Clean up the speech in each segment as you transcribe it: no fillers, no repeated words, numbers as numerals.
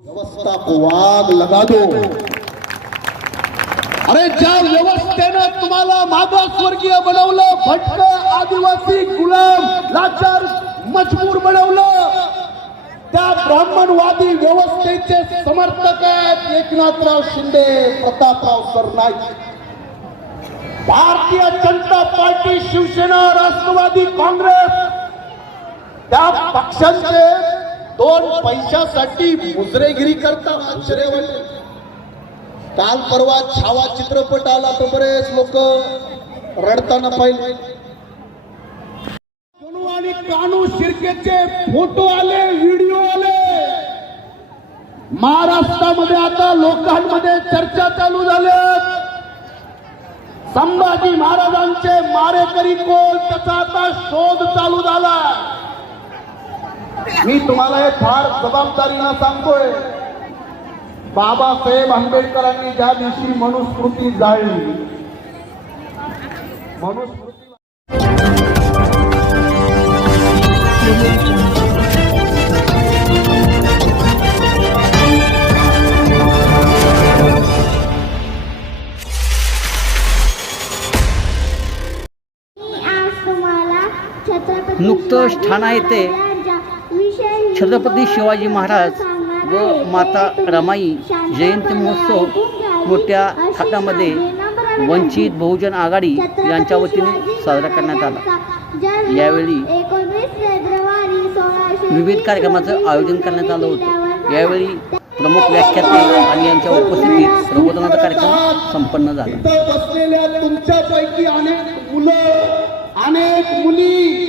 व्यवस्था को आग लगा दो। अरे ज्या व्यवस्थेनं तुम्हाला मागासवर्गीय बनवलं, भटक आदिवासी गुलाम लाचार मजबूर बनवलं, त्या ब्राह्मणवादी व्यवस्थेचे समर्थक आहेत एकनाथराव शिंदे, प्रतापराव सरनाईक। भारतीय जनता पार्टी, शिवसेना, राष्ट्रवादी काँग्रेस त्या पक्षांचे दोन पैशासाठी मुजरेगिरी करतात। आश्चर्य वाटते। काल परवा छावा चित्रपट आला तर बरेच लोक रडताना पाहिले। सोनू आणि कानू शिर्केचे फोटो आले, व्हिडिओ आले। महाराष्ट्रामध्ये आता लोकांमध्ये चर्चा चालू झाल्या, संभाजी महाराजांचे मारेकरी कोण त्याचा आता शोध चालू झाला। मी तुम्हाला हे फार जबाबदारीनं सांगतोय, बाबासाहेब आंबेडकरांनी ज्या दिवशी मनुस्मृती जाळली, नुकतंच ठाणा येथे छत्रपती शिवाजी महाराज व माता रमाई जयंती महोत्सव मोठ्या थाटामध्ये वंचित बहुजन आघाडी यांच्या वतीने साजरा करण्यात आला। यावेळी विविध कार्यक्रमाचं आयोजन करण्यात आलं होतं। यावेळी प्रमुख व्याख्याते आणि यांच्या उपस्थितीत प्रबोधनाचा कार्यक्रम संपन्न झाला। बसलेल्या तुमच्यापैकी अनेक मुलं, अनेक मुली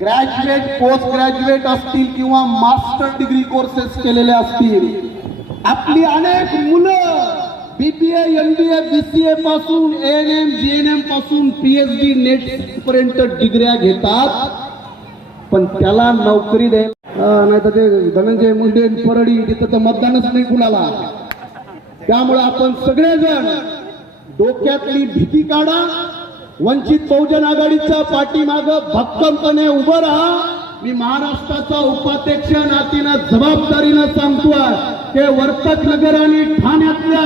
ग्रॅज्युएट, पोस्ट ग्रॅज्युएट असतील किंवा मास्टर डिग्री कोर्सेस केलेले असतील। आपली अनेक मुलं बीबीए, एमबीए, बीसीए पासून एएनएम, जीएनएम पासून पीएचडी, नेट पर्यंत डिग्र्या घेतात, पण त्याला नोकरी दे नाही तर ते धनंजय मुंडे परडी तिथं तर मतदानच नाही कुणाला। त्यामुळे आपण सगळेजण डोक्यातली भीती काढा, वंचित बहुजन आघाडीच्या पाठीमाग भक्कमपणे उभं राहा। मी महाराष्ट्राचा उपाध्यक्ष नातीनं जबाबदारीनं सांगतोय की वर्तक नगर आणि ठाण्यातल्या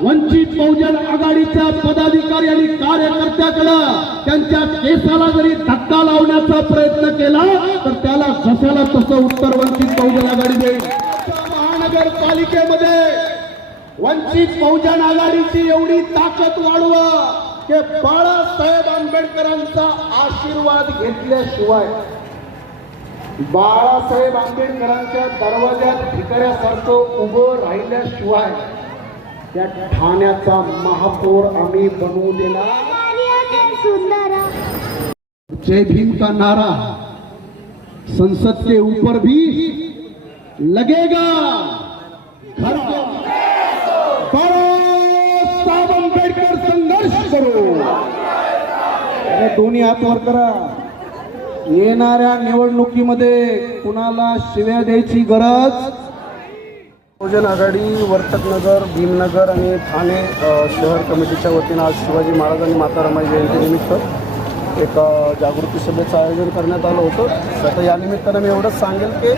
वंचित बहुजन आघाडीच्या पदाधिकारी आणि कार्यकर्त्याकडे त्यांच्या केसाला जरी धक्का लावण्याचा प्रयत्न केला तर त्याला जशाला तसं उत्तर वंचित बहुजन आघाडी देईल। महानगरपालिकेमध्ये वंचित बहुजन आघाडीची एवढी ताकद वाढवा की बाळासाहेब आंबेडकरांचा आशीर्वाद घेतल्याशिवाय, बाळासाहेब आंबेडकरांच्या दरवाज्यात भिकाऱ्यासारखं उभं राहिल्याशिवाय त्या ठाण्याचा महापौर आम्ही बनवू देणार। जय भीम का नारा संसद के ऊपर भी लगेगा। घर बाळासाहेब आंबेडकर संघर्ष करो। दोन्ही हात वर करा। येणाऱ्या निवडणुकीमध्ये कुणाला शिव्या द्यायची गरज। बहुजन आघाडी वर्तकनगर, भीमनगर आणि ठाणे शहर कमिटीच्या वतीनं आज शिवाजी महाराज आणि माता रमाई जयंतीनिमित्त एक जागृती सभेचं आयोजन करण्यात आलं होतं। आता या निमित्तानं मी एवढंच सांगेल की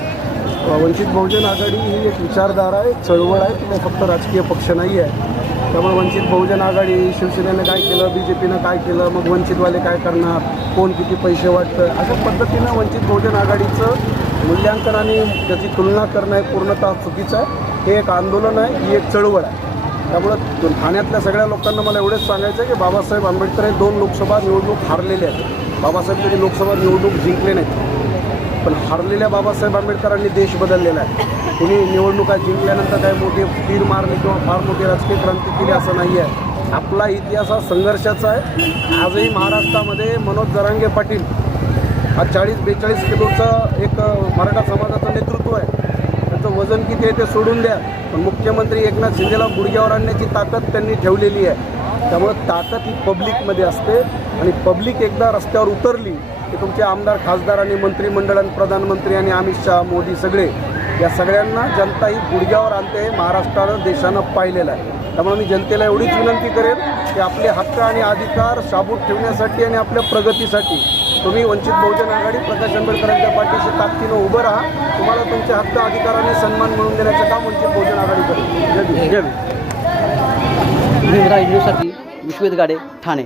वंचित बहुजन आघाडी ही एक विचारधारा आहे, चळवळ आहे, ती फक्त राजकीय पक्ष नाही आहे। त्यामुळे वंचित बहुजन आघाडी, शिवसेनेनं काय केलं, बीजेपीनं काय केलं, मग वंचितवाले काय करणार, कोण किती पैसे वाटतं, अशा पद्धतीनं वंचित बहुजन आघाडीचं मूल्यांकन आणि त्याची तुलना करणं हे पूर्णतः चुकीचं आहे। हे एक आंदोलन आहे, ही एक चळवळ आहे। त्यामुळं ठाण्यातल्या सगळ्या लोकांना मला एवढंच सांगायचं आहे की बाबासाहेब आंबेडकर हे 2 लोकसभा निवडणूक हारलेले आहेत। बाबासाहेब कधी लोकसभा निवडणूक जिंकले नाहीत, पण हारलेल्या बाबासाहेब आंबेडकरांनी देश बदललेला आहे। कुणी निवडणुका जिंकल्यानंतर काय मोठे तीर मारले किंवा फार मोठी राजकीय क्रांती केली असं नाही आहे। आपला इतिहास हा संघर्षाचा आहे। आजही महाराष्ट्रामध्ये मनोज जरांगे पाटील हा 40-42 किलोचं एक मराठा समाजाचं नेतृत्व आहे। त्याचं वजन किती आहे ते सोडून द्या, पण मुख्यमंत्री एकनाथ शिंदेला गुडघ्यावर आणण्याची ताकद त्यांनी ठेवलेली आहे। त्यामुळं ताकद ही पब्लिकमध्ये असते आणि पब्लिक एकदा रस्त्यावर उतरली की तुमचे आमदार, खासदार आणि मंत्रिमंडळ आणि प्रधानमंत्री आणि अमित शहा, मोदी सगळे या सगळ्यांना जनता ही गुडघ्यावर आणते। महाराष्ट्रानं, देशानं पाहिलेलं आहे। त्यामुळे मी जनतेला एवढीच विनंती करेन की आपले हक्क आणि अधिकार शाबूत ठेवण्यासाठी आणि आपल्या प्रगतीसाठी तुम्ही वंचित बहुजन आघाडी प्रकाश आंबेडकरांच्या पाठीशी ताकदीनं उभं राहा. तुम्हाला तुमचे हक्क अधिकाराने सन्मान मिळवून देण्याचं काम वंचित बहुजन भीमराज न्यूजसाठी विश्वेश गाडे ठाणे.